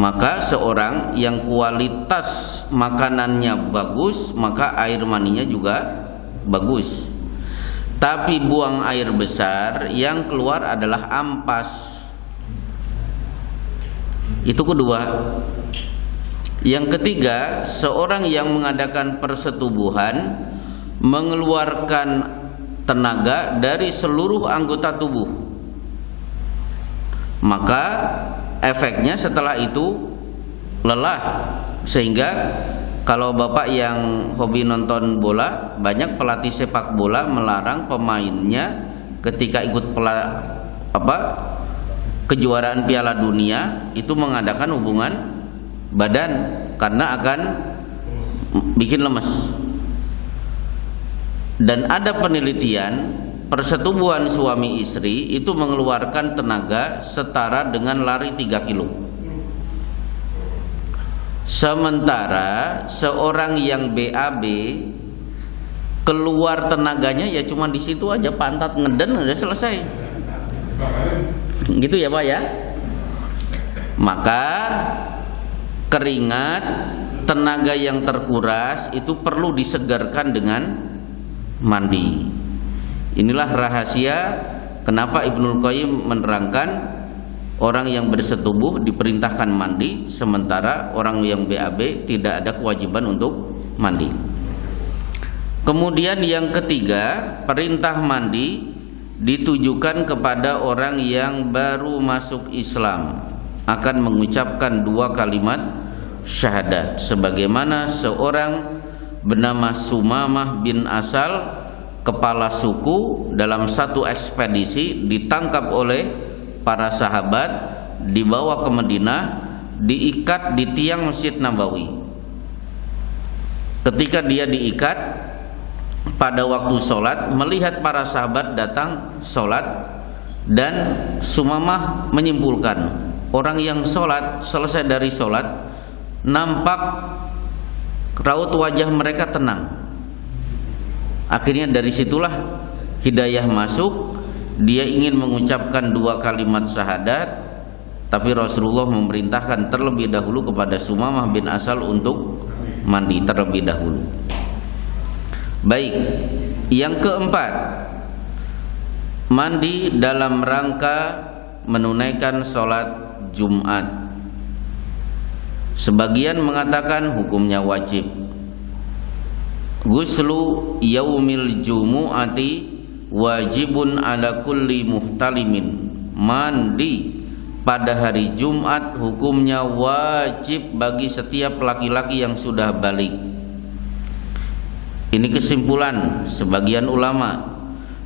Maka seorang yang kualitas makanannya bagus, maka air maninya juga bagus. Tapi buang air besar, yang keluar adalah ampas. Itu kedua. Yang ketiga, seorang yang mengadakan persetubuhan mengeluarkan tenaga dari seluruh anggota tubuh, maka efeknya setelah itu lelah. Sehingga kalau Bapak yang hobi nonton bola, banyak pelatih sepak bola melarang pemainnya ketika ikut kejuaraan Piala Dunia itu mengadakan hubungan badan karena akan bikin lemes. Dan ada penelitian persetubuhan suami istri itu mengeluarkan tenaga setara dengan lari 3 kilo. Sementara seorang yang BAB keluar tenaganya ya cuma di situ aja, pantat ngeden udah selesai. Gitu ya Pak ya. Maka keringat, tenaga yang terkuras itu perlu disegarkan dengan mandi. Inilah rahasia kenapa Ibnul Qayyim menerangkan orang yang bersetubuh diperintahkan mandi, sementara orang yang BAB tidak ada kewajiban untuk mandi. Kemudian yang ketiga, perintah mandi ditujukan kepada orang yang baru masuk Islam, akan mengucapkan 2 kalimat syahadat, sebagaimana seorang bernama Sumamah bin Asal, kepala suku, dalam satu ekspedisi ditangkap oleh para sahabat, dibawa ke Madinah, diikat di tiang Masjid Nabawi. Ketika dia diikat, pada waktu sholat melihat para sahabat datang sholat, dan Sumamah menyimpulkan orang yang sholat selesai dari sholat nampak raut wajah mereka tenang. Akhirnya dari situlah hidayah masuk. Dia ingin mengucapkan 2 kalimat syahadat, tapi Rasulullah memerintahkan terlebih dahulu kepada Sumamah bin Asal untuk mandi terlebih dahulu. Baik, yang keempat, mandi dalam rangka menunaikan sholat Jumat. Sebagian mengatakan hukumnya wajib. Ghuslu yaumil jumu'ati wajibun ala kulli muhtalimin. Mandi pada hari Jumat hukumnya wajib bagi setiap laki-laki yang sudah balik. Ini kesimpulan sebagian ulama,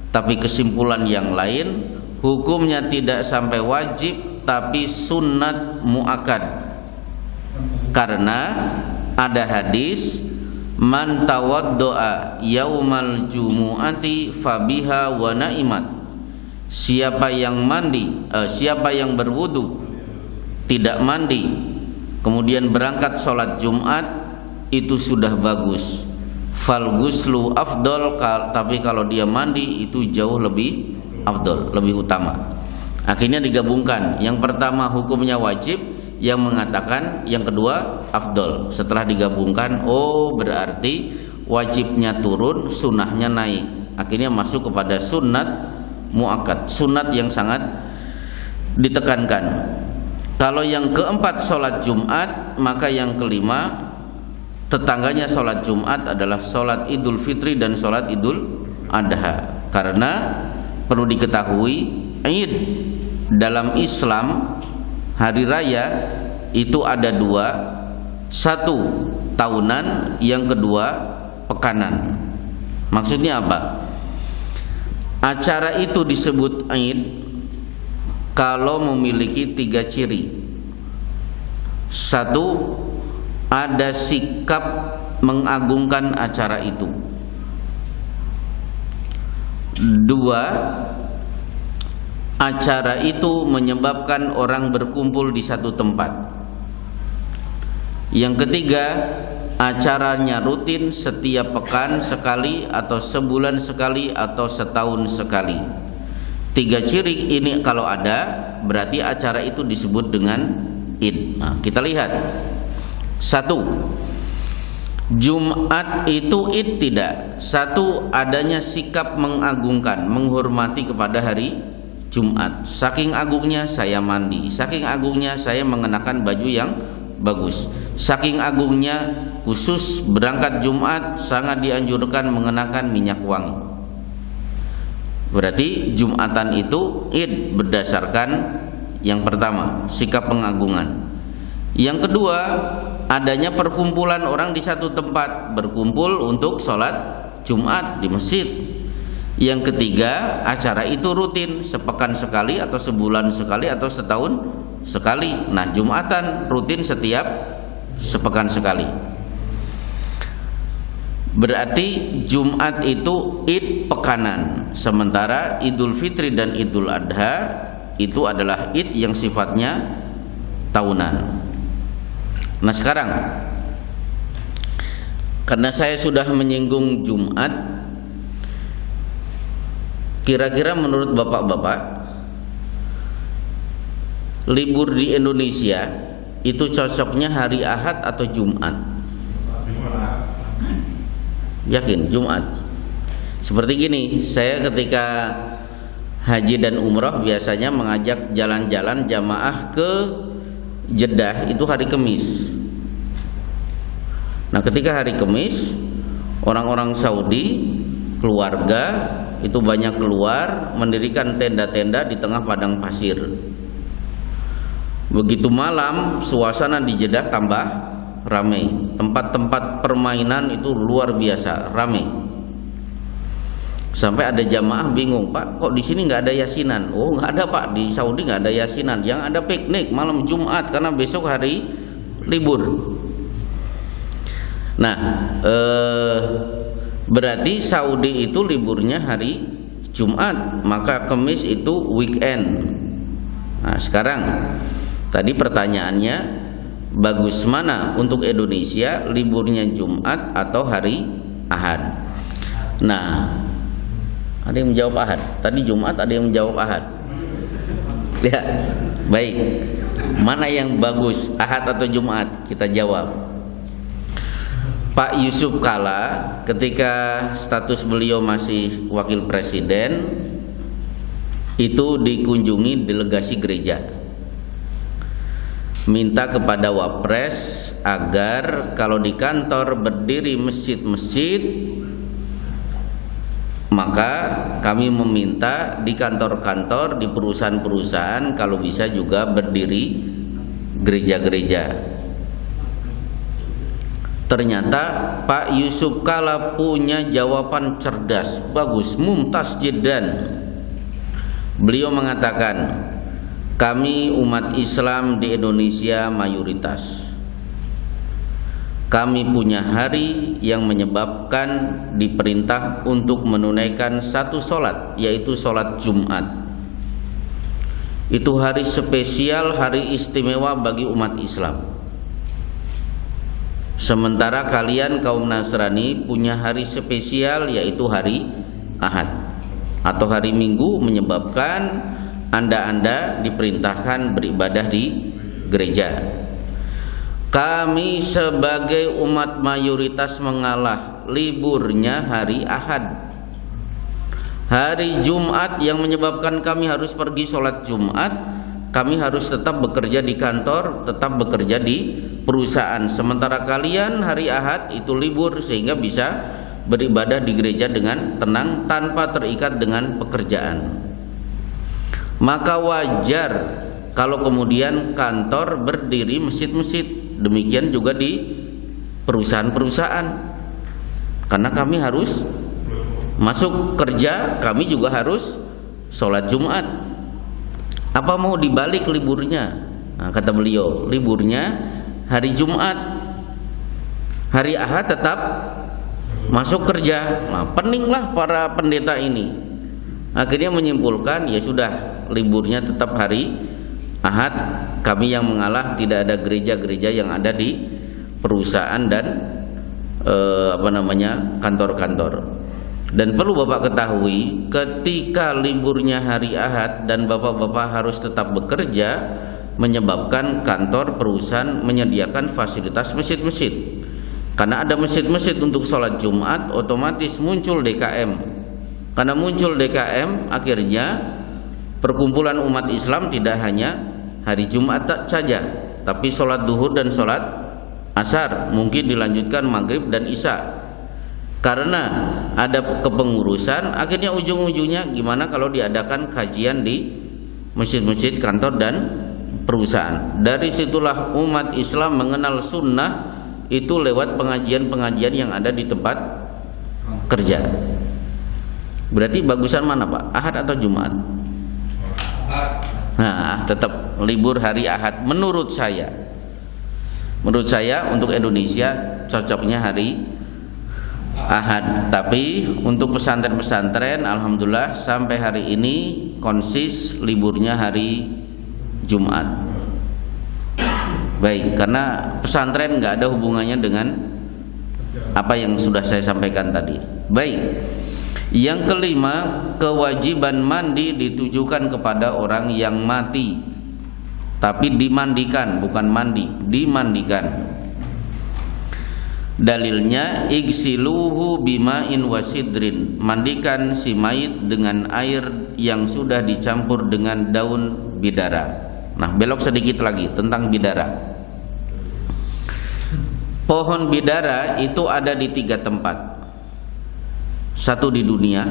tapi kesimpulan yang lain hukumnya tidak sampai wajib, tapi sunnat muakkad. Karena ada hadis, man tawaddoa yaumal jumu'ati fabiha wa na'imat. Siapa yang berwudu tidak mandi kemudian berangkat sholat Jumat, itu sudah bagus. Fal ghuslu afdol, tapi kalau dia mandi itu jauh lebih afdol, lebih utama. Akhirnya digabungkan, yang pertama hukumnya wajib, yang mengatakan yang kedua afdol. Setelah digabungkan, oh berarti wajibnya turun, sunnahnya naik. Akhirnya masuk kepada sunnat muakkad, sunnat yang sangat ditekankan. Kalau yang keempat sholat Jumat, maka yang kelima tetangganya sholat Jumat adalah sholat Idul Fitri dan sholat Idul Adha. Karena perlu diketahui, Id dalam Islam, hari raya itu ada 2, satu tahunan, yang kedua pekanan. Maksudnya apa? Acara itu disebut Id kalau memiliki 3 ciri. Satu, ada sikap mengagungkan acara itu. 2, acara itu menyebabkan orang berkumpul di satu tempat. Yang ketiga, acaranya rutin setiap pekan sekali, atau sebulan sekali, atau setahun sekali. 3 ciri ini kalau ada, berarti acara itu disebut dengan Id. Nah, kita lihat. Satu, Jumat itu Id tidak. Satu, adanya sikap mengagungkan, menghormati kepada hari Jumat. Saking agungnya saya mandi, saking agungnya saya mengenakan baju yang bagus, saking agungnya khusus berangkat Jumat sangat dianjurkan mengenakan minyak wangi. Berarti Jumatan itu Id berdasarkan yang pertama, sikap pengagungan. Yang kedua, adanya perkumpulan orang di satu tempat, berkumpul untuk sholat Jumat di masjid. Yang ketiga, acara itu rutin, sepekan sekali atau sebulan sekali atau setahun sekali. Nah, Jumatan rutin setiap sepekan sekali. Berarti Jumat itu Id pekanan, sementara Idul Fitri dan Idul Adha itu adalah Id yang sifatnya tahunan. Nah, sekarang karena saya sudah menyinggung Jumat, kira-kira menurut bapak-bapak, libur di Indonesia itu cocoknya hari Ahad atau Jumat? Yakin Jumat? Seperti gini, saya ketika haji dan umroh biasanya mengajak jalan-jalan jamaah ke Jeddah itu hari Kamis. Nah, ketika hari Kamis, orang-orang Saudi, keluarga itu banyak keluar mendirikan tenda-tenda di tengah padang pasir. Begitu malam, suasana di Jeddah tambah ramai. Tempat-tempat permainan itu luar biasa ramai. Sampai ada jamaah bingung, Pak, kok di sini nggak ada yasinan? Oh, nggak ada, Pak, di Saudi nggak ada yasinan. Yang ada piknik malam Jumat karena besok hari libur. Nah, berarti Saudi itu liburnya hari Jumat, maka Kamis itu weekend. Nah, sekarang tadi pertanyaannya, bagus mana untuk Indonesia, liburnya Jumat atau hari Ahad? Nah, ada yang menjawab Ahad. Tadi Jumat, ada yang menjawab Ahad. Ya, baik. Mana yang bagus, Ahad atau Jumat? Kita jawab. Pak Yusuf Kalla, ketika status beliau masih wakil presiden, itu dikunjungi delegasi gereja, minta kepada Wapres agar kalau di kantor berdiri masjid-masjid, maka kami meminta di kantor-kantor, di perusahaan-perusahaan kalau bisa juga berdiri gereja-gereja. Ternyata Pak Yusuf Kalla punya jawaban cerdas, bagus, mumtaz jiddan. Beliau mengatakan, kami umat Islam di Indonesia mayoritas. Kami punya hari yang menyebabkan diperintah untuk menunaikan satu sholat, yaitu sholat Jumat. Itu hari spesial, hari istimewa bagi umat Islam. Sementara kalian kaum Nasrani punya hari spesial, yaitu hari Ahad atau hari Minggu, menyebabkan Anda diperintahkan beribadah di gereja. Kami sebagai umat mayoritas mengalah, liburnya hari Ahad. Hari Jumat yang menyebabkan kami harus pergi sholat Jumat, kami harus tetap bekerja di kantor, tetap bekerja di perusahaan. Sementara kalian hari Ahad itu libur sehingga bisa beribadah di gereja dengan tenang tanpa terikat dengan pekerjaan. Maka wajar kalau kemudian kantor berdiri masjid-masjid. Demikian juga di perusahaan-perusahaan. Karena kami harus masuk kerja, kami juga harus sholat Jumat. Apa mau dibalik liburnya? Nah, kata beliau, liburnya hari Jumat, hari Ahad tetap masuk kerja. Nah, peninglah para pendeta ini. Akhirnya menyimpulkan, ya sudah, liburnya tetap hari Ahad, kami yang mengalah, tidak ada gereja-gereja yang ada di perusahaan dan kantor-kantor. Dan perlu Bapak ketahui, ketika liburnya hari Ahad dan Bapak-bapak harus tetap bekerja, menyebabkan kantor perusahaan menyediakan fasilitas masjid-masjid. Karena ada masjid-masjid untuk sholat Jumat, otomatis muncul DKM. Karena muncul DKM, akhirnya perkumpulan umat Islam tidak hanya hari Jumat saja, tapi sholat duhur dan sholat asar, mungkin dilanjutkan maghrib dan isya. Karena ada kepengurusan, akhirnya ujung-ujungnya gimana kalau diadakan kajian di masjid-masjid, kantor dan perusahaan. Dari situlah umat Islam mengenal sunnah itu lewat pengajian-pengajian yang ada di tempat kerja. Berarti bagusan mana Pak? Ahad atau Jumat? Nah, tetap libur hari Ahad menurut saya. Menurut saya untuk Indonesia cocoknya hari Ahad. Tapi untuk pesantren-pesantren alhamdulillah sampai hari ini konsis liburnya hari Jumat. Baik, karena pesantren nggak ada hubungannya dengan apa yang sudah saya sampaikan tadi. Baik, yang kelima, kewajiban mandi ditujukan kepada orang yang mati, tapi dimandikan, bukan mandi, dimandikan. Dalilnya igsiluhu bima'in wasidrin, mandikan si mayit dengan air yang sudah dicampur dengan daun bidara. Nah, belok sedikit lagi tentang bidara. Pohon bidara itu ada di 3 tempat. Satu di dunia,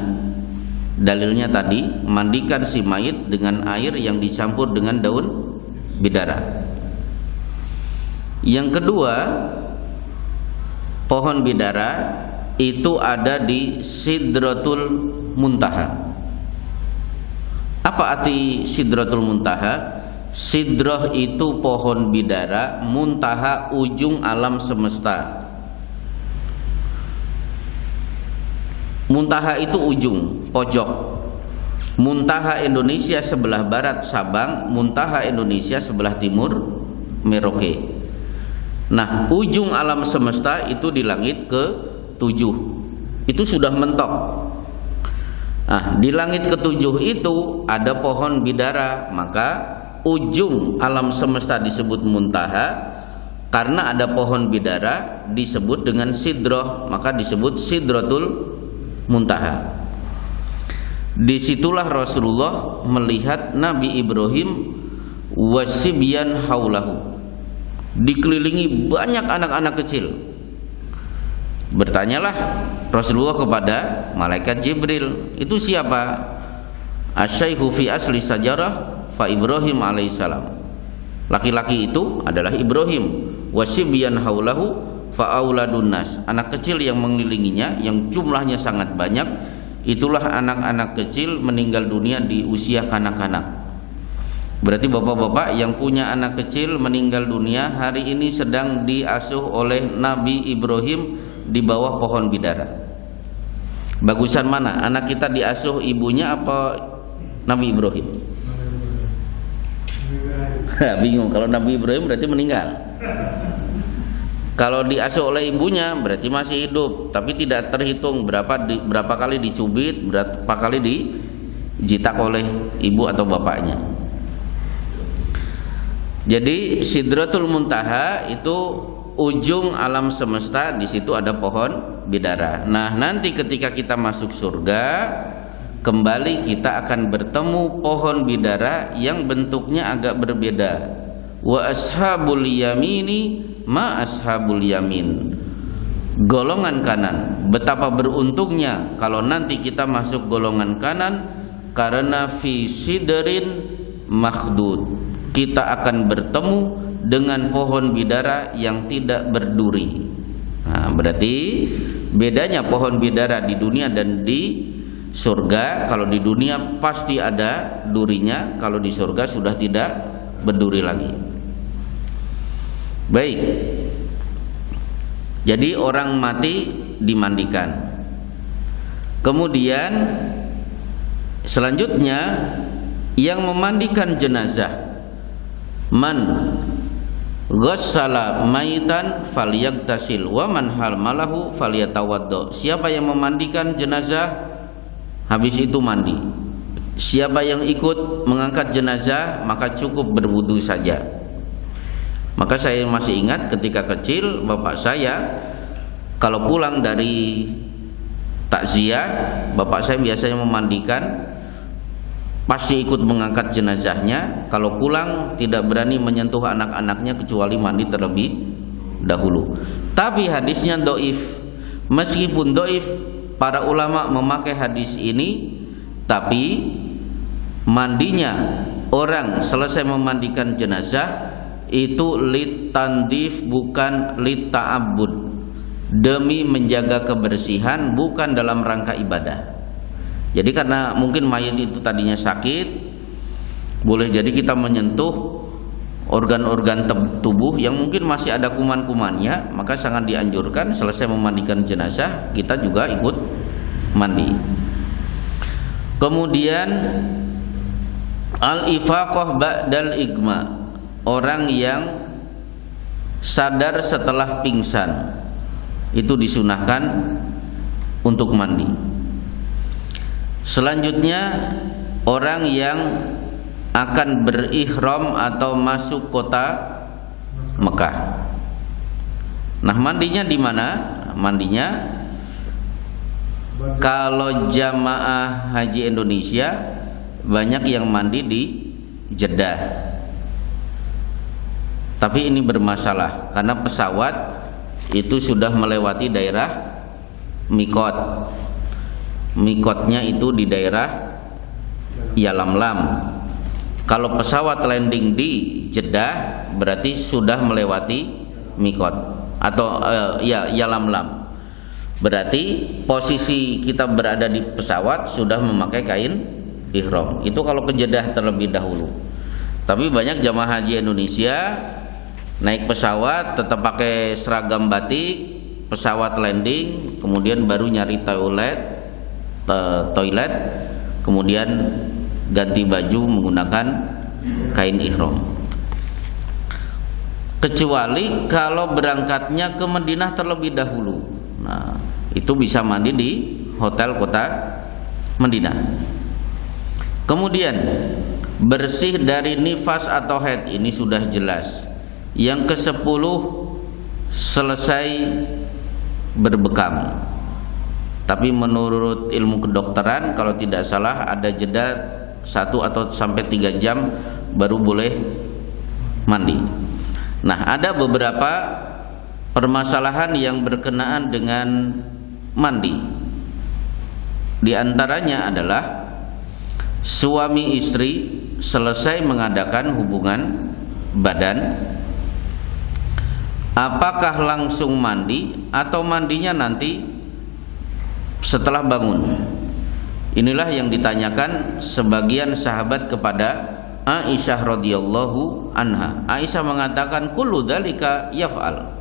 dalilnya tadi mandikan si mayit dengan air yang dicampur dengan daun bidara. Yang kedua, pohon bidara itu ada di Sidratul Muntaha. Apa arti Sidratul Muntaha? Sidrah itu pohon bidara, muntaha ujung alam semesta. Muntaha itu ujung, pojok. Muntaha Indonesia sebelah barat Sabang, muntaha Indonesia sebelah timur Merauke. Nah, ujung alam semesta itu di langit ke-7. Itu sudah mentok. Nah, di langit ke-7 itu ada pohon bidara, maka ujung alam semesta disebut muntaha. Karena ada pohon bidara disebut dengan sidrah, maka disebut Sidratul Muntaha. Disitulah Rasulullah melihat Nabi Ibrahim wasibyan haulahu, dikelilingi banyak anak-anak kecil. Bertanyalah Rasulullah kepada malaikat Jibril, itu siapa? Asyaikhu fi asli sajarah fa Ibrahim alaihissalam. Laki-laki itu adalah Ibrahim. Wasibyan haulahu fa auladun nas. Anak kecil yang mengelilinginya yang jumlahnya sangat banyak, itulah anak-anak kecil meninggal dunia di usia kanak-kanak. Berarti bapak-bapak yang punya anak kecil meninggal dunia hari ini sedang diasuh oleh Nabi Ibrahim di bawah pohon bidara. Bagusan mana? Anak kita diasuh ibunya apa Nabi Ibrahim? Bingung, kalau Nabi Ibrahim berarti meninggal. Kalau diasuh oleh ibunya berarti masih hidup, tapi tidak terhitung berapa kali dicubit, berapa kali dijitak oleh ibu atau bapaknya. Jadi Sidratul Muntaha itu ujung alam semesta, di situ ada pohon bidara. Nah, nanti ketika kita masuk surga, kembali kita akan bertemu pohon bidara yang bentuknya agak berbeda. Wa ashabul yamini ma ashabul yamin. Golongan kanan, betapa beruntungnya kalau nanti kita masuk golongan kanan, karena fi sidrin makhdud. Kita akan bertemu dengan pohon bidara yang tidak berduri. Nah, berarti bedanya pohon bidara di dunia dan di surga. Kalau di dunia pasti ada durinya, kalau di surga sudah tidak berduri lagi. Baik. Jadi orang mati dimandikan. Kemudian selanjutnya yang memandikan jenazah, man ghassala maitan falyaghtasil wa man halmalahu falyatawaddo. Siapa yang memandikan jenazah habis itu mandi. siapa yang ikut mengangkat jenazah maka cukup berwudu saja. Maka saya masih ingat ketika kecil bapak saya kalau pulang dari takziah, bapak saya biasanya memandikan, pasti ikut mengangkat jenazahnya. Kalau pulang tidak berani menyentuh anak-anaknya kecuali mandi terlebih dahulu. Tapi hadisnya dhaif. Meskipun dhaif, para ulama memakai hadis ini, tapi mandinya orang selesai memandikan jenazah itu litandif bukan lita'abbud, demi menjaga kebersihan, bukan dalam rangka ibadah. Jadi karena mungkin mayat itu tadinya sakit, boleh jadi kita menyentuh organ-organ tubuh yang mungkin masih ada kuman-kumannya, maka sangat dianjurkan selesai memandikan jenazah kita juga ikut mandi. Kemudian al-ifaqah ba'dal igma, orang yang sadar setelah pingsan itu disunahkan untuk mandi. Selanjutnya orang yang akan berihram atau masuk kota Mekah. Nah, mandinya di mana? Mandinya kalau jamaah haji Indonesia banyak yang mandi di Jeddah. Tapi ini bermasalah karena pesawat itu sudah melewati daerah Mikot. Mikotnya itu di daerah Yalamlam. Kalau pesawat landing di Jeddah berarti sudah melewati Mikot atau Yalamlam. Berarti posisi kita berada di pesawat sudah memakai kain ihram. Itu kalau ke Jeddah terlebih dahulu. Tapi banyak jamaah haji Indonesia naik pesawat tetap pakai seragam batik, pesawat landing, kemudian baru nyari toilet, kemudian ganti baju menggunakan kain ihram. Kecuali kalau berangkatnya ke Madinah terlebih dahulu. Nah, itu bisa mandi di hotel kota Madinah. Kemudian bersih dari nifas atau haid, ini sudah jelas. Yang ke-10 selesai berbekam. Tapi menurut ilmu kedokteran kalau tidak salah ada jeda 1 atau sampai 3 jam baru boleh mandi. Nah, ada beberapa permasalahan yang berkenaan dengan mandi. Di antaranya adalah suami istri selesai mengadakan hubungan badan, apakah langsung mandi atau mandinya nanti setelah bangun? Inilah yang ditanyakan sebagian sahabat kepada Aisyah radhiyallahu anha. Aisyah mengatakan kullu dzalika yaf'al.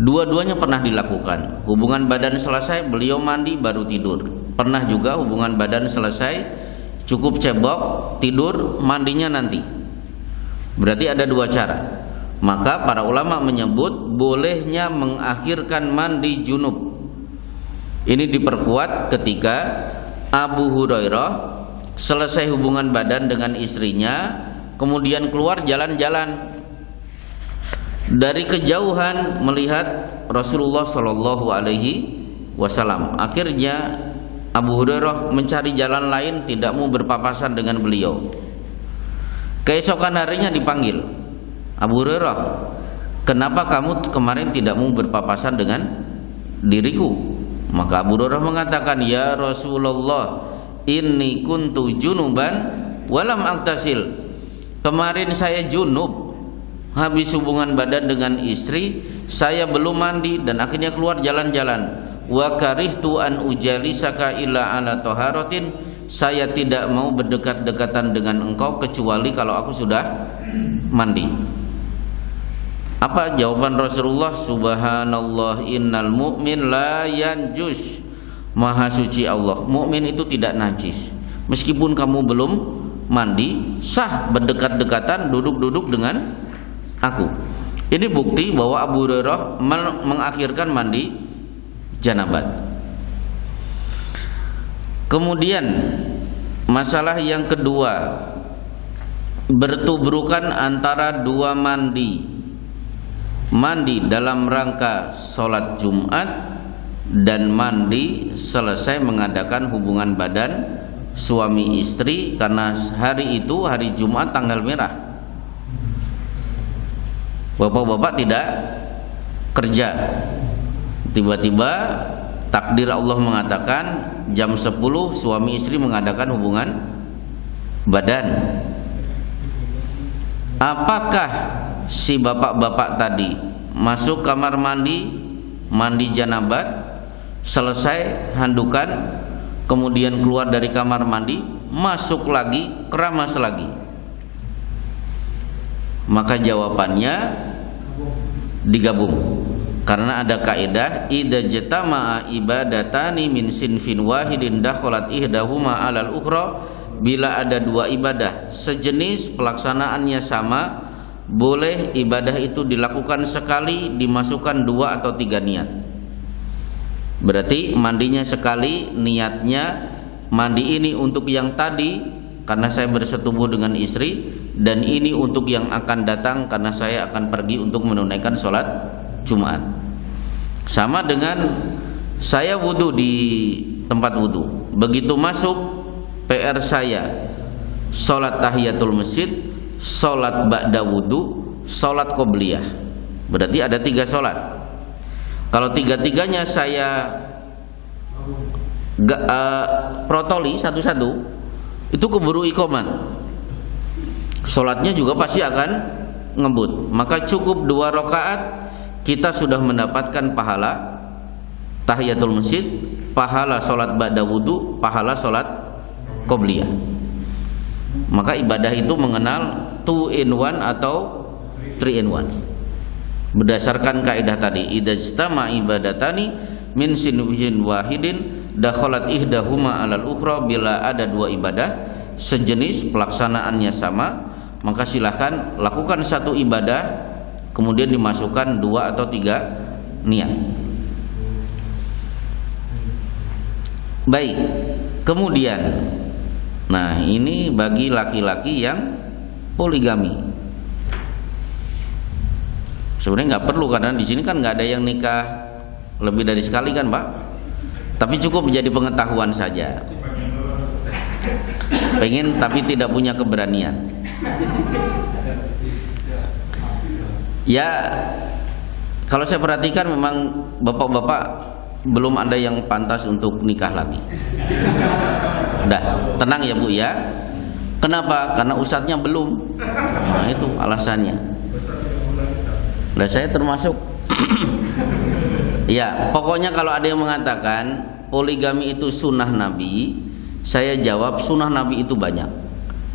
Dua-duanya pernah dilakukan. Hubungan badan selesai beliau mandi baru tidur. Pernah juga hubungan badan selesai cukup cebok tidur, mandinya nanti. Berarti ada 2 cara. Maka para ulama menyebut bolehnya mengakhirkan mandi junub. Ini diperkuat ketika Abu Hurairah selesai hubungan badan dengan istrinya, kemudian keluar jalan-jalan. Dari kejauhan melihat Rasulullah Shallallahu Alaihi Wasallam. Akhirnya Abu Hurairah mencari jalan lain, tidak mau berpapasan dengan beliau. Keesokan harinya dipanggil, Abu Hurairah, kenapa kamu kemarin tidak mau berpapasan dengan diriku? Maka Abu Hurairah mengatakan, ya Rasulullah, inni kuntu junuban walam aktasil. Kemarin saya junub, habis hubungan badan dengan istri, saya belum mandi dan akhirnya keluar jalan-jalan. Wa karihtu an ujalisaka illa ala taharatin. Saya tidak mau berdekat-dekatan dengan engkau kecuali kalau aku sudah mandi. Apa jawaban Rasulullah? Subhanallah, innal mu'min la yanjus. Maha suci Allah, mukmin itu tidak najis. Meskipun kamu belum mandi, sah berdekat-dekatan, duduk-duduk dengan aku. Ini bukti bahwa Abu Hurairah mengakhirkan mandi janabat. Kemudian Masalah yang kedua, bertubrukan antara dua mandi. Mandi dalam rangka sholat Jumat dan mandi selesai mengadakan hubungan badan suami istri, karena hari itu hari Jumat tanggal merah. Bapak-bapak tidak kerja. Tiba-tiba takdir Allah mengatakan jam 10 suami istri mengadakan hubungan badan. Apakah si bapak-bapak tadi masuk kamar mandi, mandi janabat, selesai handukan, kemudian keluar dari kamar mandi, masuk lagi, keramas lagi? Maka jawabannya digabung. Karena ada kaidah idza jatama'a ibadatani min sinfin wahidin dakhalat ihdahuma 'alal ukhra. Bila ada dua ibadah sejenis pelaksanaannya sama, boleh ibadah itu dilakukan sekali, dimasukkan 2 atau 3 niat. Berarti mandinya sekali, niatnya mandi ini untuk yang tadi karena saya bersetubuh dengan istri, dan ini untuk yang akan datang karena saya akan pergi untuk menunaikan sholat Jumat. Sama dengan saya wudhu di tempat wudhu, begitu masuk PR saya sholat tahiyatul masjid, sholat ba'da wudhu, sholat qobliyah. Berarti ada 3 sholat. Kalau 3-3-nya saya protoli satu-satu, itu keburu iqamat, sholatnya juga pasti akan ngebut. Maka cukup 2 rakaat kita sudah mendapatkan pahala tahiyatul masjid, pahala sholat ba'da wudhu, pahala sholat qobliyah. Maka ibadah itu mengenal 2 in 1 atau 3 in 1. Berdasarkan kaidah tadi, idza ijtama ibadatani min sinfin wahidin dakhalat ihdahuma 'alal ukhra. Bila ada 2 ibadah sejenis pelaksanaannya sama, maka silahkan lakukan 1 ibadah kemudian dimasukkan 2 atau 3 niat. Baik, kemudian nah ini bagi laki-laki yang poligami. Sebenarnya nggak perlu, karena di sini kan nggak ada yang nikah lebih dari sekali kan, Pak. Tapi cukup menjadi pengetahuan saja. Pengen tapi tidak punya keberanian. Ya, kalau saya perhatikan memang bapak-bapak belum ada yang pantas untuk nikah lagi. Udah, tenang ya Bu ya. Kenapa? Karena ustadznya belum. Nah, itu alasannya. Nah, saya termasuk. Ya, pokoknya kalau ada yang mengatakan poligami itu sunnah Nabi, saya jawab sunnah Nabi itu banyak.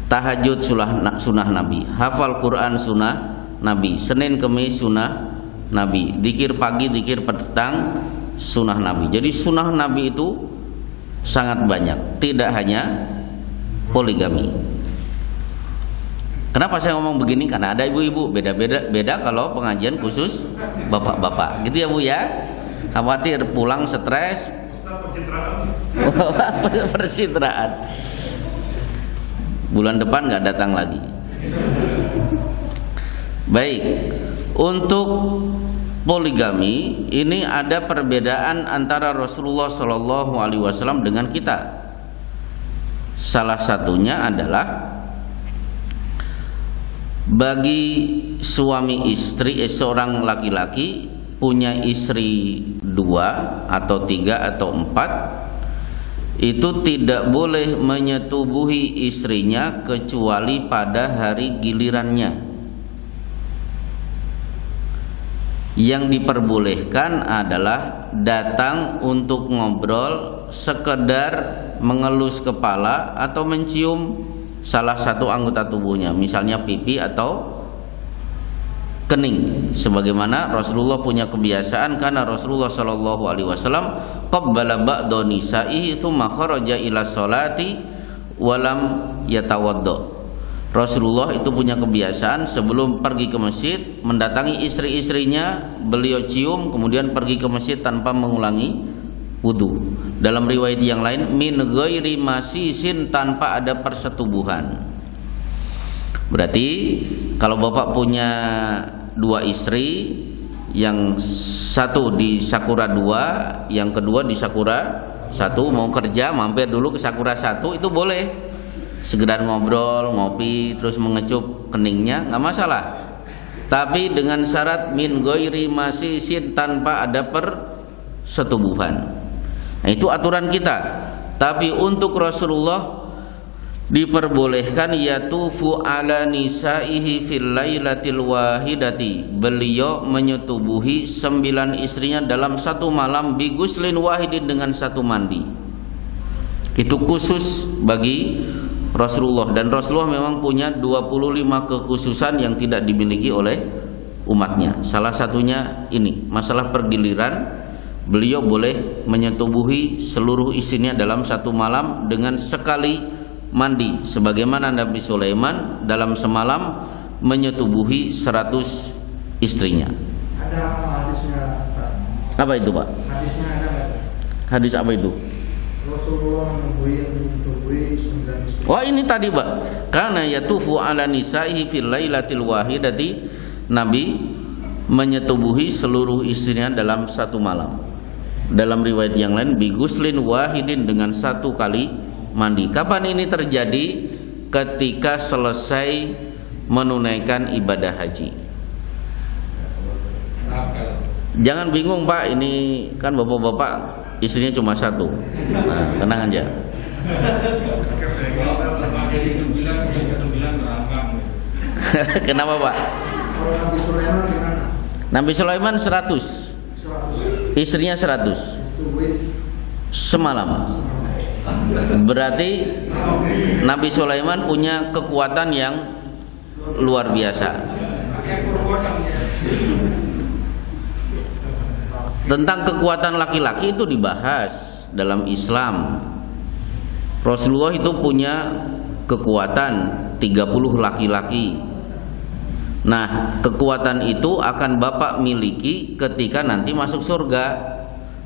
Tahajud sunnah Nabi, hafal Quran sunnah Nabi, Senin Kemis sunnah Nabi, zikir pagi, zikir petang sunnah Nabi. Jadi sunnah Nabi itu sangat banyak, tidak hanya poligami. Kenapa saya ngomong begini? Karena ada ibu-ibu beda kalau pengajian khusus bapak-bapak, gitu ya Bu ya. Khawatir pulang stres. Percitraan. Bulan depan nggak datang lagi. Baik, untuk poligami ini ada perbedaan antara Rasulullah SAW dengan kita. Salah satunya adalah bagi suami istri, seorang laki-laki punya istri 2 atau 3 atau 4, itu tidak boleh menyetubuhi istrinya kecuali pada hari gilirannya. Yang diperbolehkan adalah datang untuk ngobrol, sekedar mengelus kepala atau mencium salah satu anggota tubuhnya, misalnya pipi atau kening, sebagaimana Rasulullah punya kebiasaan. Karena Rasulullah SAW qabbala ba'da nisa'ihi tsumma kharaja ila sholati walam yatawaddo. Rasulullah itu punya kebiasaan sebelum pergi ke masjid mendatangi istri-istrinya, beliau cium, kemudian pergi ke masjid tanpa mengulangi wudu. Dalam riwayat yang lain min ghairi masisin, tanpa ada persetubuhan. Berarti kalau bapak punya 2 istri, yang satu di Sakura 2, yang kedua di Sakura 1, mau kerja mampir dulu ke Sakura 1, itu boleh. Sekedar ngobrol, ngopi, terus mengecup keningnya, nggak masalah. Tapi dengan syarat min ghairi masisin, tanpa ada persetubuhan. Nah, itu aturan kita. Tapi untuk Rasulullah diperbolehkan yatufu ala nisaihi fil lailatil wahidati. Beliau menyetubuhi 9 istrinya dalam satu malam bi guslin wahidin, dengan satu mandi. Itu khusus bagi Rasulullah, dan Rasulullah memang punya 25 kekhususan yang tidak dimiliki oleh umatnya. Salah satunya ini, masalah pergiliran. Beliau boleh menyetubuhi seluruh istrinya dalam satu malam dengan sekali mandi, sebagaimana Nabi Sulaiman dalam semalam menyetubuhi 100 istrinya. Ada hadisnya, Pak? Apa itu, Pak? Hadisnya ada nggak? Hadis apa itu? Rasulullah menyetubuhi 9 istri. Wah, ini tadi, Pak. Karena yatufu ala nisaihi fil lailatil wahidati, Nabi menyetubuhi seluruh istrinya dalam satu malam. Dalam riwayat yang lain bi guslin wahidin, dengan satu kali mandi. Kapan ini terjadi? Ketika selesai menunaikan ibadah haji. Jangan bingung, Pak, ini kan bapak-bapak istrinya cuma 1. Nah, tenang aja. Kenapa, Pak? Nabi Sulaiman gimana? Nabi Sulaiman 100. Istrinya 100 semalam. Berarti Nabi Sulaiman punya kekuatan yang luar biasa. Tentang kekuatan laki-laki itu dibahas dalam Islam. Rasulullah itu punya kekuatan 30 laki-laki. Nah, kekuatan itu akan bapak miliki ketika nanti masuk surga.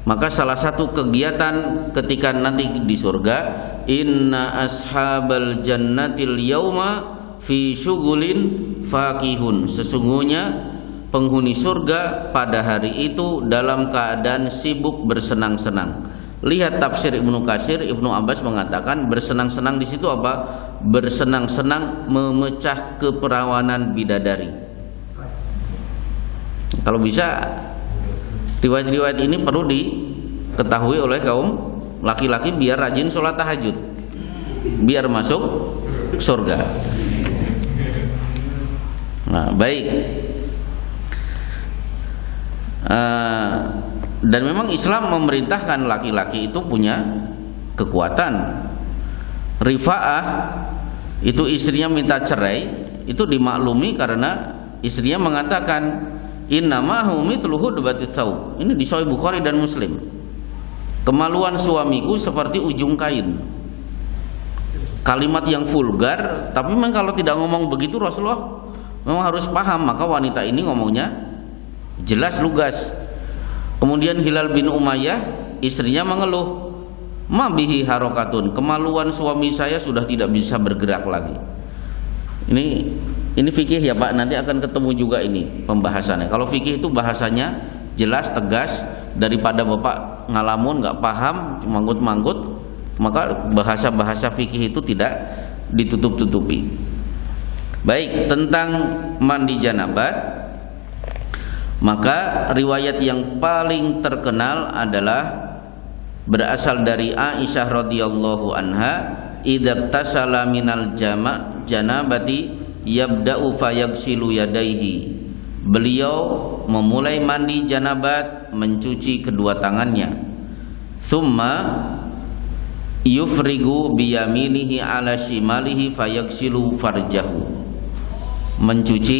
Maka salah satu kegiatan ketika nanti di surga, inna ashabal jannatil yauma fi syughulin fakihun. Sesungguhnya penghuni surga pada hari itu dalam keadaan sibuk bersenang-senang. Lihat tafsir Ibnu Katsir, Ibnu Abbas mengatakan bersenang-senang di situ apa? Bersenang-senang memecah keperawanan bidadari. Kalau bisa, riwayat-riwayat ini perlu diketahui oleh kaum laki-laki biar rajin sholat tahajud, biar masuk surga. Nah, baik. Dan memang Islam memerintahkan laki-laki itu punya kekuatan. Rifa'ah itu istrinya minta cerai, itu dimaklumi karena istrinya mengatakan innamahu mithlu hudbatis thawb. Ini di Sahih Bukhari dan Muslim. Kemaluan suamiku seperti ujung kain. Kalimat yang vulgar, tapi memang kalau tidak ngomong begitu Rasulullah memang harus paham. Maka wanita ini ngomongnya jelas, lugas. Kemudian Hilal bin Umayyah, istrinya mengeluh, ma bihi harokatun, kemaluan suami saya sudah tidak bisa bergerak lagi. Ini fikih ya, Pak, nanti akan ketemu juga ini pembahasannya. Kalau fikih itu bahasanya jelas, tegas, daripada Bapak ngalamun nggak paham, manggut-manggut, maka bahasa-bahasa fikih itu tidak ditutup-tutupi. Baik, tentang mandi janabat, maka riwayat yang paling terkenal adalah berasal dari Aisyah radhiyallahu anha, idza tasala minal janabati yabda'u fayaghsilu yadayhi. Beliau memulai mandi janabat, mencuci kedua tangannya. Tsumma yufrigu biyaminihi ala shimalihi fayaghsilu farjahu. Mencuci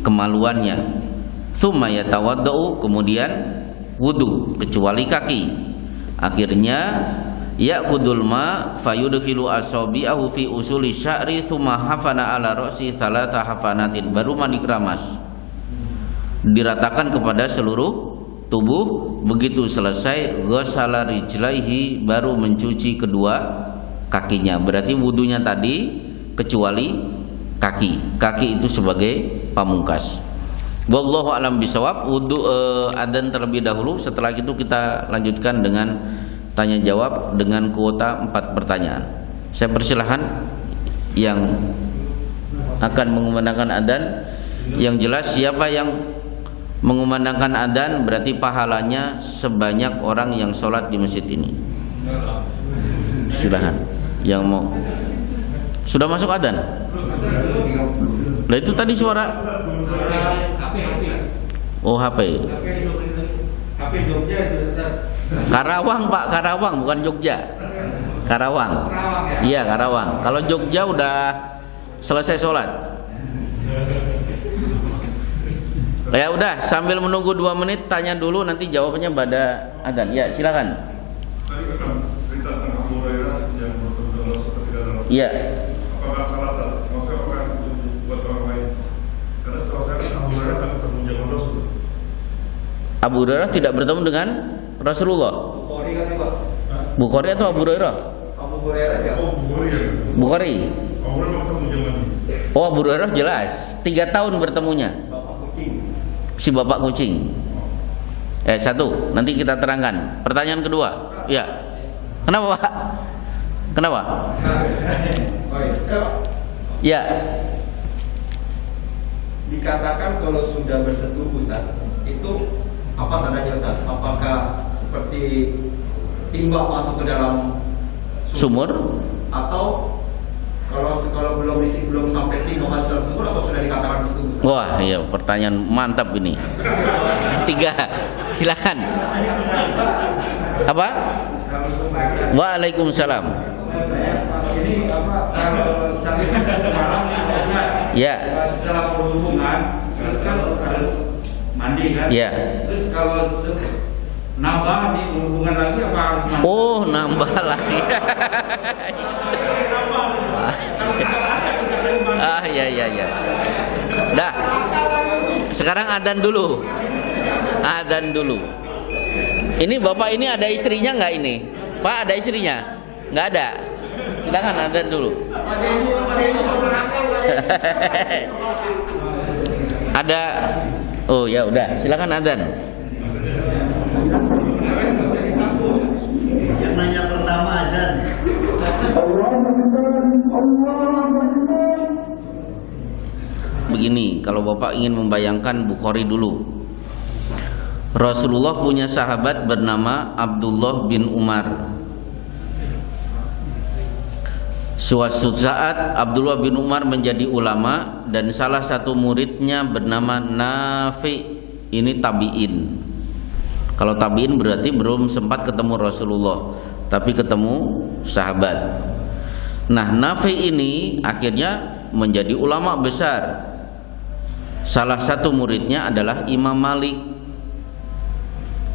kemaluannya. Tsumma yatawaddau, kemudian wudu kecuali kaki. Akhirnya ya'khudul ma fayudkhilu asabi'ahu fi usuli sya'ri tsumma hafana ala ra'si thalatha hafanatin. Baru mandi keramas, diratakan kepada seluruh tubuh. Begitu selesai, ghassala rijlaihi, baru mencuci kedua kakinya. Berarti wudunya tadi kecuali kaki. Kaki itu sebagai pamungkas. Wallahu a'lam bishawab. Wudu adzan terlebih dahulu. Setelah itu kita lanjutkan dengan tanya jawab dengan kuota 4 pertanyaan. Saya persilahkan yang akan mengumandangkan adzan. Yang jelas siapa yang mengumandangkan adzan berarti pahalanya sebanyak orang yang sholat di masjid ini. Silahkan. Yang mau. Sudah masuk adzan? Nah itu tadi suara. Oh HP. Karawang Pak, Karawang bukan Jogja. Karawang. Iya Karawang. Kalau Jogja udah selesai sholat. Ya udah, sambil menunggu 2 menit tanya dulu, nanti jawabannya pada adzan. Ya silakan. Tadi kan cerita tentang Abu Hurairah yang bertemu dengan Rasulullah tidak dalam. Iya. Apakah salah? Maksudnya apakah buat orang lain? Karena setahu saya Abu Hurairah kan ketemu dengan Rasul. Abu Hurairah tidak bertemu dengan Rasulullah. Bukhari kan Pak? Bukhari atau Abu Hurairah? Abu Hurairah ya. Oh Bukhari ya. Bukhari. Abu Hurairah ketemu dengan Nabi. Oh Abu Hurairah jelas 3 tahun bertemunya. Bapak kucing. Si bapak kucing. Satu, nanti kita terangkan. Pertanyaan kedua. Ya. Kenapa Pak? Kenapa? Ya. Dikatakan kalau sudah bersetubuh Ustaz, itu apa tandanya Ustaz? Apakah seperti timba masuk ke dalam Sumur? Atau kalau belum sampai timba masuk dalam sumur, atau sudah dikatakan bersetubuh Ustaz? Wah, iya pertanyaan mantap ini. Ketiga, silakan. Apa? Waalaikumsalam. Ini apa kalau sakit malam Ya. setelah berhubungan terus kan harus mandi kan? Ya. Terus kalau nambah nih berhubungan lagi apa harus mandi? Oh, nambah lagi. Ya. Dah. Sekarang adzan dulu. Adzan dulu. Ini Bapak ini ada istrinya nggak ini? Pak ada istrinya? Nggak ada. Silakan adzan dulu. Ada. Oh ya udah, silakan adzan. Yang nanya pertama azan. Begini, kalau Bapak ingin membayangkan Bukhari dulu. Rasulullah punya sahabat bernama Abdullah bin Umar. Suatu saat Abdullah bin Umar menjadi ulama dan salah satu muridnya bernama Nafi. Ini tabi'in. Kalau tabi'in berarti belum sempat ketemu Rasulullah, tapi ketemu sahabat. Nah, Nafi ini akhirnya menjadi ulama besar. Salah satu muridnya adalah Imam Malik,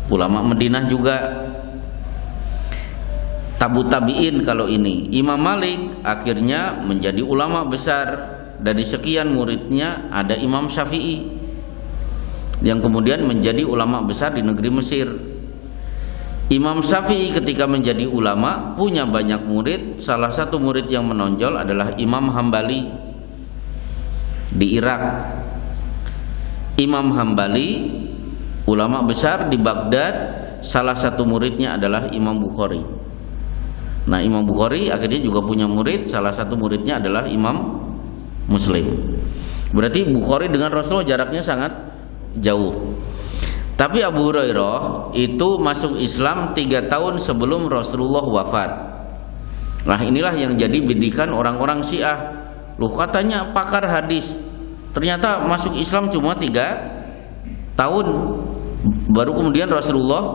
ulama Madinah juga. Tabu tabi'in kalau ini. Imam Malik akhirnya menjadi ulama besar. Dari sekian muridnya ada Imam Syafi'i yang kemudian menjadi ulama besar di negeri Mesir. Imam Syafi'i ketika menjadi ulama punya banyak murid. Salah satu murid yang menonjol adalah Imam Hambali di Irak. Imam Hambali ulama besar di Baghdad. Salah satu muridnya adalah Imam Bukhari. Nah, Imam Bukhari akhirnya juga punya murid. Salah satu muridnya adalah Imam Muslim. Berarti Bukhari dengan Rasulullah jaraknya sangat jauh. Tapi Abu Hurairah itu masuk Islam 3 tahun sebelum Rasulullah wafat. Nah, inilah yang jadi bidikan orang-orang Syiah. Loh, katanya pakar hadis, ternyata masuk Islam cuma 3 tahun, baru kemudian Rasulullah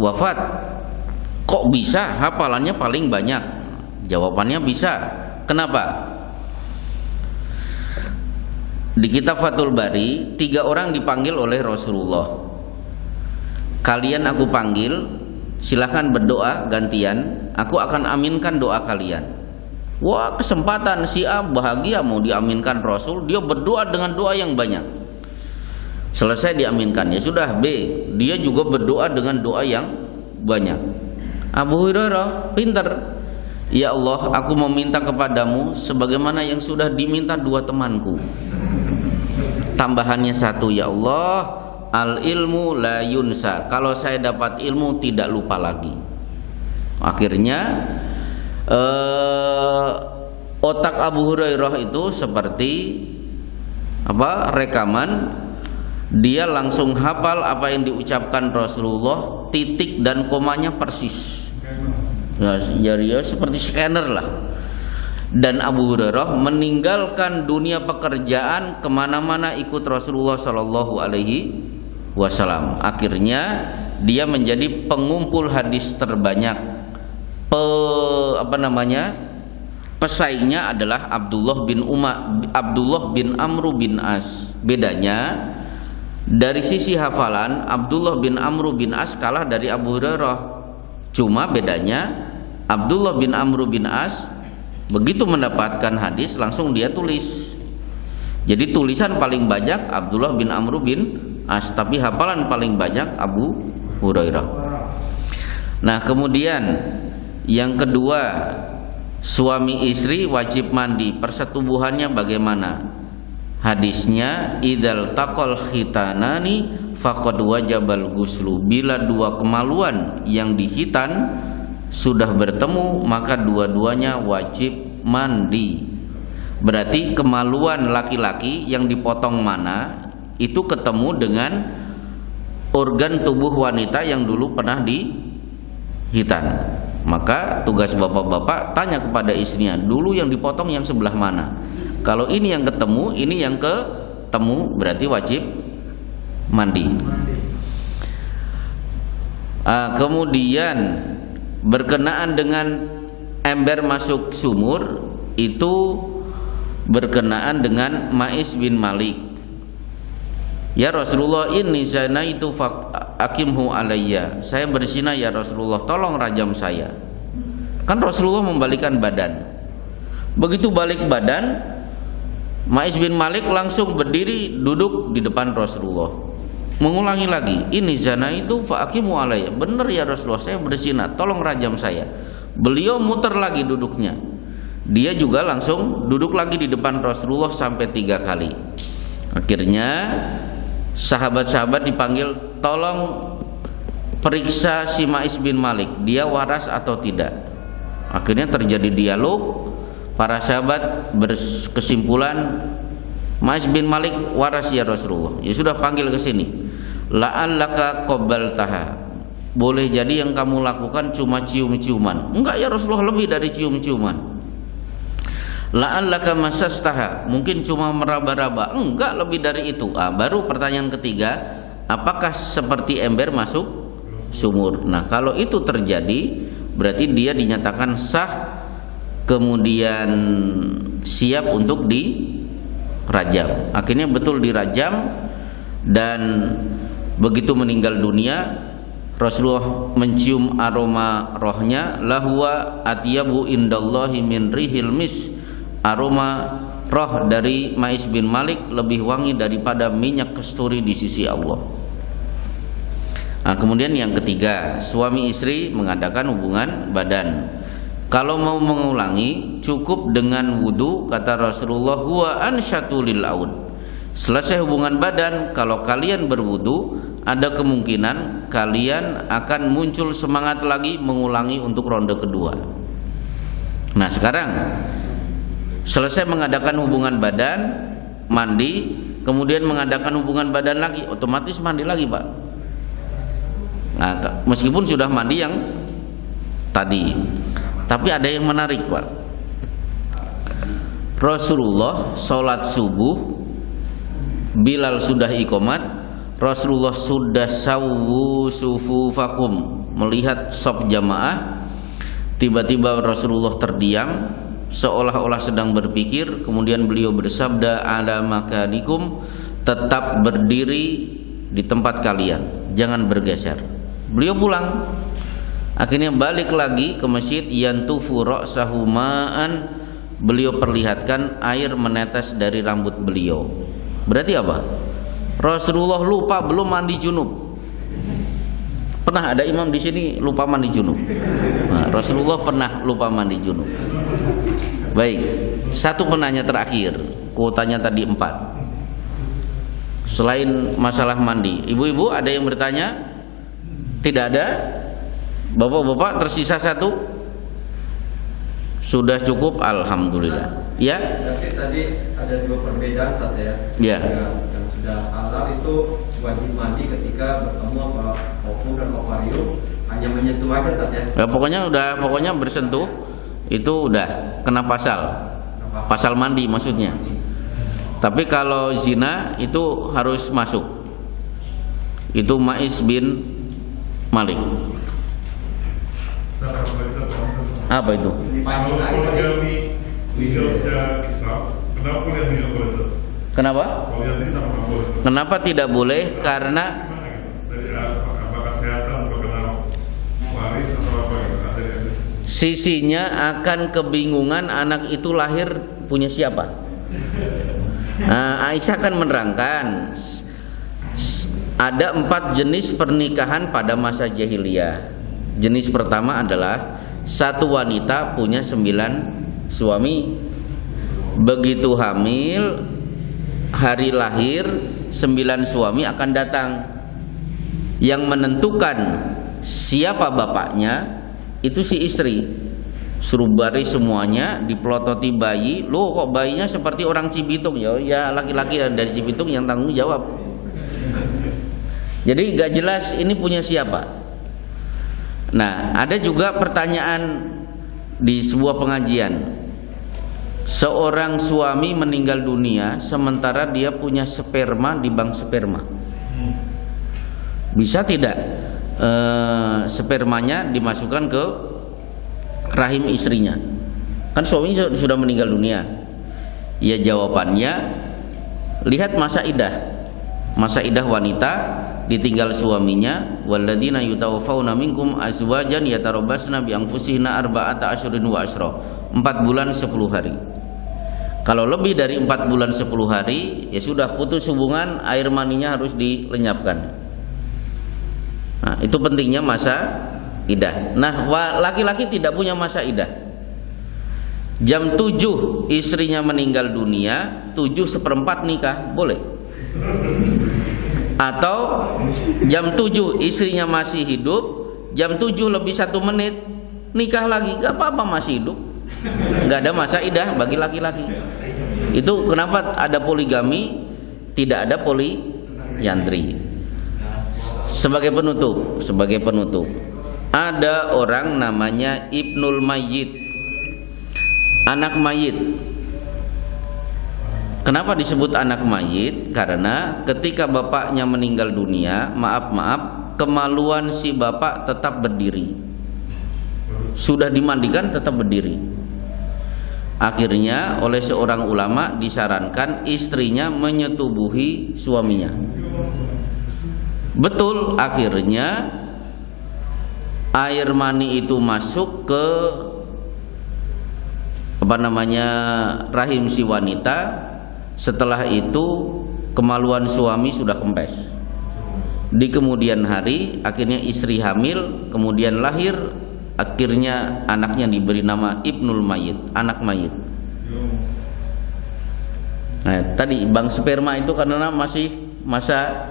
wafat. Kok bisa? Hafalannya paling banyak. Jawabannya bisa. Kenapa? Di kitab Fathul Bari 3 orang dipanggil oleh Rasulullah. Kalian aku panggil, silahkan berdoa gantian, aku akan aminkan doa kalian. Wah, kesempatan si A bahagia mau diaminkan Rasul, dia berdoa dengan doa yang banyak. Selesai diaminkan, ya sudah. B, dia juga berdoa dengan doa yang banyak. Abu Hurairah pintar. Ya Allah, aku meminta kepadamu sebagaimana yang sudah diminta dua temanku. Tambahannya satu, ya Allah, al ilmu la yunsa. Kalau saya dapat ilmu tidak lupa lagi. Akhirnya otak Abu Hurairah itu seperti rekaman. Dia langsung hafal apa yang diucapkan Rasulullah, titik dan komanya persis. Ya, seperti scanner lah. Dan Abu Hurairah meninggalkan dunia pekerjaan, kemana-mana ikut Rasulullah Shallallahu Alaihi Wasallam. Akhirnya dia menjadi pengumpul hadis terbanyak. Pesaingnya adalah Abdullah bin Amr bin As. Bedanya dari sisi hafalan, Abdullah bin Amr bin As kalah dari Abu Hurairah. Cuma bedanya Abdullah bin Amr bin As begitu mendapatkan hadis langsung dia tulis. Jadi tulisan paling banyak Abdullah bin Amr bin As, tapi hafalan paling banyak Abu Hurairah. Nah, kemudian yang kedua, suami istri wajib mandi. Persetubuhannya bagaimana? Hadisnya idzal taqal khitanani faqad wajabal ghuslu. Bila dua kemaluan yang dihitan sudah bertemu, maka dua-duanya wajib mandi. Berarti kemaluan laki-laki yang dipotong mana itu ketemu dengan organ tubuh wanita yang dulu pernah dihitan. Maka tugas bapak-bapak tanya kepada istrinya, dulu yang dipotong yang sebelah mana? Kalau ini yang ketemu, ini yang ketemu, berarti wajib mandi. Kemudian berkenaan dengan ember masuk sumur, itu berkenaan dengan Ma'is bin Malik. Ya Rasulullah, ini zanaitu akimhu alayya. Saya berzina ya Rasulullah, tolong rajam saya. Kan Rasulullah membalikkan badan. Begitu balik badan, Ma'is bin Malik langsung berdiri duduk di depan Rasulullah, mengulangi lagi, ini zanaitu fa'akimu alayya. Benar ya Rasulullah, saya berzina, tolong rajam saya. Beliau muter lagi duduknya. Dia juga langsung duduk lagi di depan Rasulullah sampai 3 kali. Akhirnya sahabat-sahabat dipanggil, tolong periksa si Ma'is bin Malik, dia waras atau tidak. Akhirnya terjadi dialog. Para sahabat berkesimpulan Ma'is bin Malik waras ya Rasulullah. Ya sudah, panggil ke sini. La'allaka qabbaltaha. Boleh jadi yang kamu lakukan cuma cium-ciuman. Enggak ya Rasulullah, lebih dari cium-ciuman. La'allaka masastaha. Mungkin cuma meraba-raba. Enggak, lebih dari itu. Baru pertanyaan ketiga, apakah seperti ember masuk sumur? Nah, kalau itu terjadi, berarti dia dinyatakan sah, kemudian siap untuk dirajam. Akhirnya betul dirajam, dan begitu meninggal dunia Rasulullah mencium aroma rohnya. Lahuwa atyabu indallahi min rihil mis. Aroma roh dari Ma'is bin Malik lebih wangi daripada minyak kasturi di sisi Allah. Nah, kemudian yang ketiga, suami istri mengadakan hubungan badan. Kalau mau mengulangi cukup dengan wudu, kata Rasulullah, huwa ansyatu lil aud. Selesai hubungan badan, kalau kalian berwudu, ada kemungkinan kalian akan muncul semangat lagi mengulangi untuk ronde kedua. Nah, sekarang selesai mengadakan hubungan badan, mandi, kemudian mengadakan hubungan badan lagi, otomatis mandi lagi, Pak. Nah, meskipun sudah mandi yang tadi. Tapi ada yang menarik, Pak. Rasulullah sholat subuh, Bilal sudah iqomat, Rasulullah sudah sawwu sufufakum, melihat saf jamaah. Tiba-tiba Rasulullah terdiam, seolah-olah sedang berpikir. Kemudian beliau bersabda, ala makanikum, tetap berdiri di tempat kalian, jangan bergeser. Beliau pulang. Akhirnya balik lagi ke masjid, yantufu ra'sahu ma'an, beliau perlihatkan air menetes dari rambut beliau. Berarti apa? Rasulullah lupa belum mandi junub. Pernah ada imam di sini lupa mandi junub? Nah, Rasulullah pernah lupa mandi junub. Baik, satu penanya terakhir. Kuotanya tadi 4. Selain masalah mandi, ibu-ibu ada yang bertanya? Tidak ada? Bapak-bapak tersisa 1? Sudah cukup, alhamdulillah. Ya? Tapi tadi ada 2 perbedaan Ustaz ya. Ya. Yang sudah halal itu wajib mandi ketika bertemu apa ovum dan ovarium, hanya menyentuh aja Ustaz ya. Ya, pokoknya bersentuh itu udah kena pasal mandi maksudnya. Tapi kalau zina itu harus masuk. Itu Ma'is bin Malik. Apa itu? Kalau poligami legal secara Islam, kenapa poligami tidak boleh? Kenapa? Poligami tidak boleh. Kenapa tidak boleh? Karena Dari apa kesehatan, apa kena waris atau apa gitu? sisinya akan kebingungan anak itu lahir punya siapa. Nah, Aisyah kan menerangkan ada 4 jenis pernikahan pada masa jahiliyah. Jenis pertama adalah satu wanita punya 9 suami. Begitu hamil, hari lahir 9 suami akan datang. Yang menentukan siapa bapaknya itu si istri. Suruh baris semuanya, dipelototi bayi. Loh kok bayinya seperti orang Cibitung? Ya laki-laki dari Cibitung yang tanggung jawab. Jadi gak jelas ini punya siapa. Nah, ada juga pertanyaan di sebuah pengajian. Seorang suami meninggal dunia sementara dia punya sperma di bank sperma. Bisa tidak spermanya dimasukkan ke rahim istrinya? Kan suaminya sudah meninggal dunia. Ya jawabannya, lihat masa idah. Masa idah wanita ditinggal suaminya, walladzina yutawaffawna minkum azwajan yatarabbasna bi anfusihinna arba'ata asyrin wa asyra. 4 bulan 10 hari. Kalau lebih dari 4 bulan 10 hari, ya sudah putus hubungan, air maninya harus dilenyapkan. Nah, itu pentingnya masa idah. Nah, laki-laki tidak punya masa idah. Jam 7 istrinya meninggal dunia, 7/4 nikah, boleh. Atau jam 7 istrinya masih hidup, jam 7 lebih 1 menit nikah lagi, gak apa-apa, masih hidup. Gak ada masa idah bagi laki-laki. Itu kenapa ada poligami, tidak ada poliandri. Sebagai penutup, ada orang namanya Ibnul Mayyit, anak mayit. Kenapa disebut anak mayit? Karena ketika bapaknya meninggal dunia, maaf, kemaluan si bapak tetap berdiri. Sudah dimandikan tetap berdiri. Akhirnya oleh seorang ulama disarankan istrinya menyetubuhi suaminya. Betul, akhirnya air mani itu masuk ke rahim si wanita. Setelah itu kemaluan suami sudah kempes. Di kemudian hari akhirnya istri hamil, kemudian lahir, akhirnya anaknya diberi nama Ibnul Mayyit, anak mayit. Nah, tadi bank sperma itu karena masih masa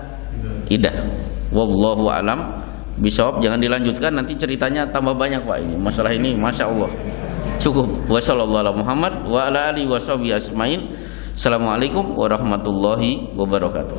idah. Wallahu a'lam bishawab. Jangan dilanjutkan, nanti ceritanya tambah banyak Pak ini. Masalah ini Masya Allah. Cukup. Wassallallahu ala Muhammad wa ala alihi washabihi asmain. Assalamualaikum warahmatullahi wabarakatuh.